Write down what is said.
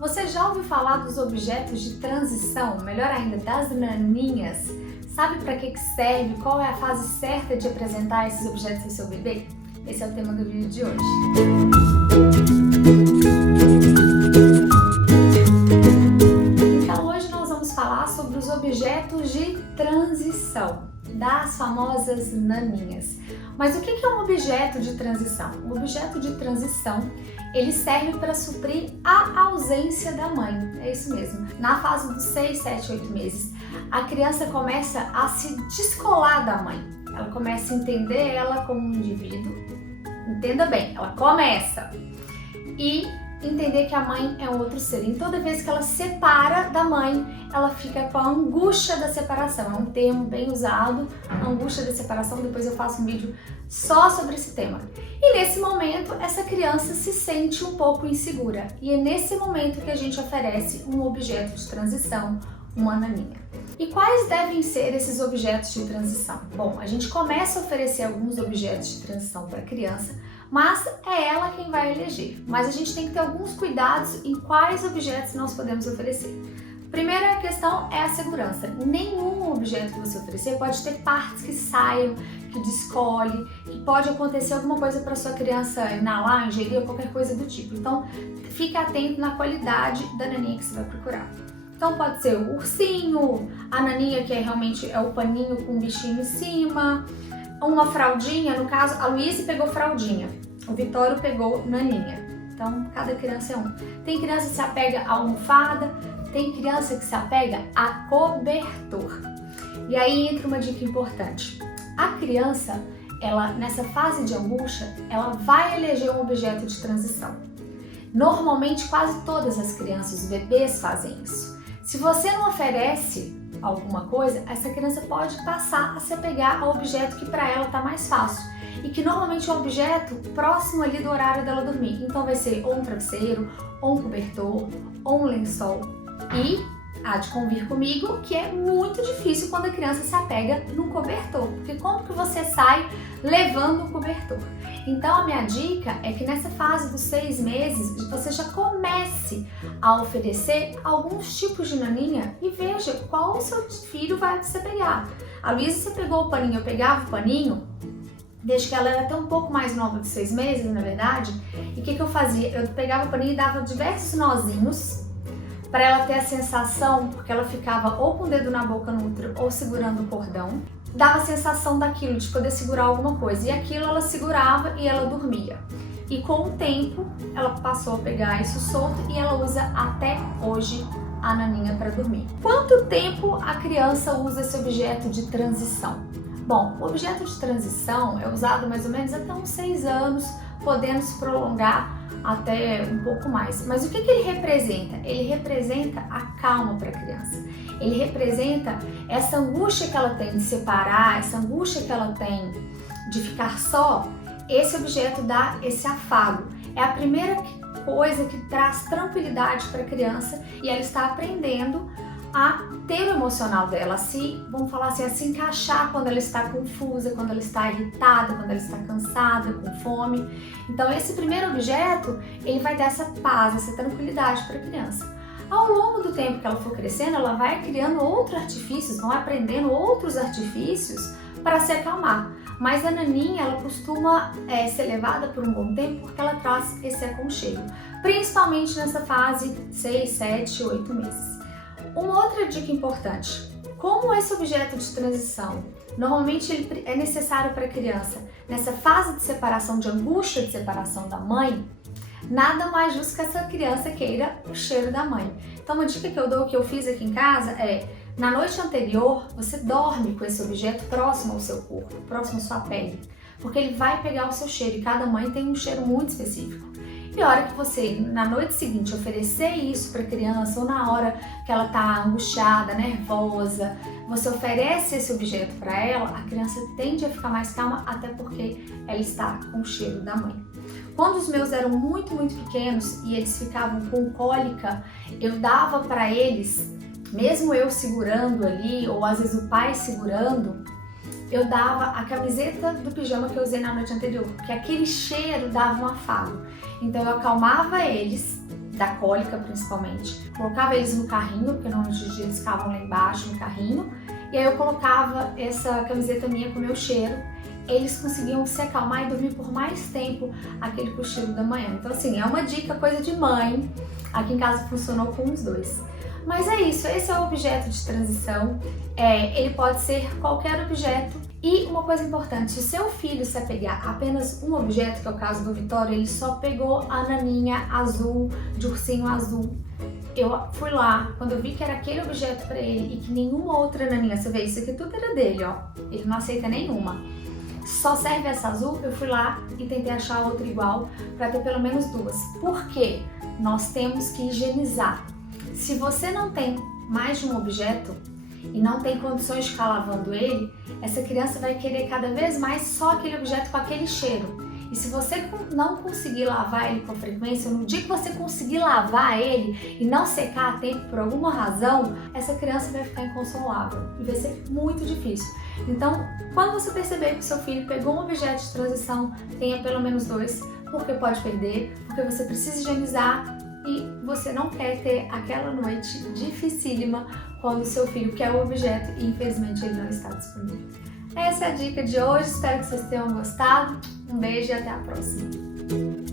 Você já ouviu falar dos objetos de transição, melhor ainda, das naninhas? Sabe para que serve? Qual é a fase certa de apresentar esses objetos ao seu bebê? Esse é o tema do vídeo de hoje. Então hoje nós vamos falar sobre os objetos de transição, das famosas naninhas. Mas o que é um objeto de transição? O objeto de transição, ele serve para suprir a ausência da mãe, é isso mesmo. Na fase dos 6, 7, 8 meses, a criança começa a se descolar da mãe. Ela começa a entender ela como um indivíduo. Entenda bem, ela começa. E entender que a mãe é um outro ser. E toda vez que ela separa da mãe, ela fica com a angústia da separação. É um termo bem usado, angústia da separação. Depois eu faço um vídeo só sobre esse tema. E nesse momento, essa criança se sente um pouco insegura. E é nesse momento que a gente oferece um objeto de transição, uma naninha. E quais devem ser esses objetos de transição? Bom, a gente começa a oferecer alguns objetos de transição para a criança, mas é ela quem vai eleger. Mas a gente tem que ter alguns cuidados em quais objetos nós podemos oferecer. Primeira questão é a segurança. Nenhum objeto que você oferecer pode ter partes que saiam, que descolhe, que pode acontecer alguma coisa para sua criança inalar, ingerir ou qualquer coisa do tipo. Então, fique atento na qualidade da naninha que você vai procurar. Então pode ser o ursinho, a naninha que realmente é o paninho com o bichinho em cima, uma fraldinha, no caso a Luísa pegou fraldinha, o Vitório pegou naninha. Então cada criança é um. Tem criança que se apega à almofada, tem criança que se apega a cobertor. E aí entra uma dica importante. A criança, ela nessa fase de angústia, ela vai eleger um objeto de transição. Normalmente quase todas as crianças, os bebês fazem isso. Se você não oferece alguma coisa, essa criança pode passar a se apegar ao objeto que para ela está mais fácil e que normalmente é um objeto próximo ali do horário dela dormir. Então vai ser ou um travesseiro, ou um cobertor, ou um lençol. E há de convir comigo que é muito difícil quando a criança se apega no cobertor, porque como que você sai levando o cobertor? Então a minha dica é que nessa fase dos 6 meses você já comece a oferecer alguns tipos de naninha e veja qual o seu filho vai se apegar. A Luísa, você pegou o paninho, eu pegava o paninho, desde que ela era até um pouco mais nova de 6 meses, na verdade, e o que eu fazia? Eu pegava o paninho e dava diversos nozinhos para ela ter a sensação, porque ela ficava ou com o dedo na boca no útero ou segurando o cordão, dava a sensação daquilo, de poder segurar alguma coisa, e aquilo ela segurava e ela dormia. E com o tempo, ela passou a pegar isso solto e ela usa até hoje a naninha para dormir. Quanto tempo a criança usa esse objeto de transição? Bom, o objeto de transição é usado mais ou menos até uns 6 anos, podendo se prolongar até um pouco mais. Mas o que ele representa? Ele representa a calma para a criança. Ele representa essa angústia que ela tem de separar, essa angústia que ela tem de ficar só. Esse objeto dá esse afago. É a primeira coisa que traz tranquilidade para a criança e ela está aprendendo a ter o emocional dela, vamos falar assim, a se encaixar quando ela está confusa, quando ela está irritada, quando ela está cansada, com fome. Então esse primeiro objeto, ele vai dar essa paz, essa tranquilidade para a criança. Ao longo do tempo que ela for crescendo, ela vai criando outros artifícios, vão aprendendo outros artifícios para se acalmar. Mas a naninha, ela costuma ser levada por um bom tempo porque ela traz esse aconchego, principalmente nessa fase 6, 7, 8 meses. Uma outra dica importante, como esse objeto de transição, normalmente ele é necessário para a criança nessa fase de separação, de angústia de separação da mãe, nada mais justo que essa criança queira o cheiro da mãe. Então uma dica que eu dou, que eu fiz aqui em casa é, na noite anterior, você dorme com esse objeto próximo ao seu corpo, próximo à sua pele, porque ele vai pegar o seu cheiro e cada mãe tem um cheiro muito específico. E a hora que você, na noite seguinte, oferecer isso para a criança ou na hora que ela está angustiada, nervosa, você oferece esse objeto para ela, a criança tende a ficar mais calma, até porque ela está com o cheiro da mãe. Quando os meus eram muito pequenos e eles ficavam com cólica, eu dava para eles, mesmo eu segurando ali, ou às vezes o pai segurando, eu dava a camiseta do pijama que eu usei na noite anterior, porque aquele cheiro dava um afago. Então eu acalmava eles, da cólica principalmente. Colocava eles no carrinho, porque normalmente eles ficavam lá embaixo no carrinho, e aí eu colocava essa camiseta minha com o meu cheiro. Eles conseguiam se acalmar e dormir por mais tempo aquele cochilo da manhã. Então assim, é uma dica, coisa de mãe. Aqui em casa funcionou com os dois. Mas é isso, esse é o objeto de transição. Ele pode ser qualquer objeto. E uma coisa importante, se o seu filho se apegar a apenas um objeto, que é o caso do Vitório, ele só pegou a naninha azul, de ursinho azul. Eu fui lá, quando eu vi que era aquele objeto para ele e que nenhuma outra naninha, você vê, isso aqui tudo era dele, ó. Ele não aceita nenhuma. Só serve essa azul, eu fui lá e tentei achar outra igual para ter pelo menos duas. Por quê? Nós temos que higienizar. Se você não tem mais de um objeto e não tem condições de ficar lavando ele, essa criança vai querer cada vez mais só aquele objeto com aquele cheiro. E se você não conseguir lavar ele com frequência, no dia que você conseguir lavar ele e não secar a tempo por alguma razão, essa criança vai ficar inconsolável e vai ser muito difícil. Então, quando você perceber que o seu filho pegou um objeto de transição, tenha pelo menos dois, porque pode perder, porque você precisa higienizar e você não quer ter aquela noite dificílima quando o seu filho quer o objeto e infelizmente ele não está disponível. Essa é a dica de hoje, espero que vocês tenham gostado. Um beijo e até a próxima!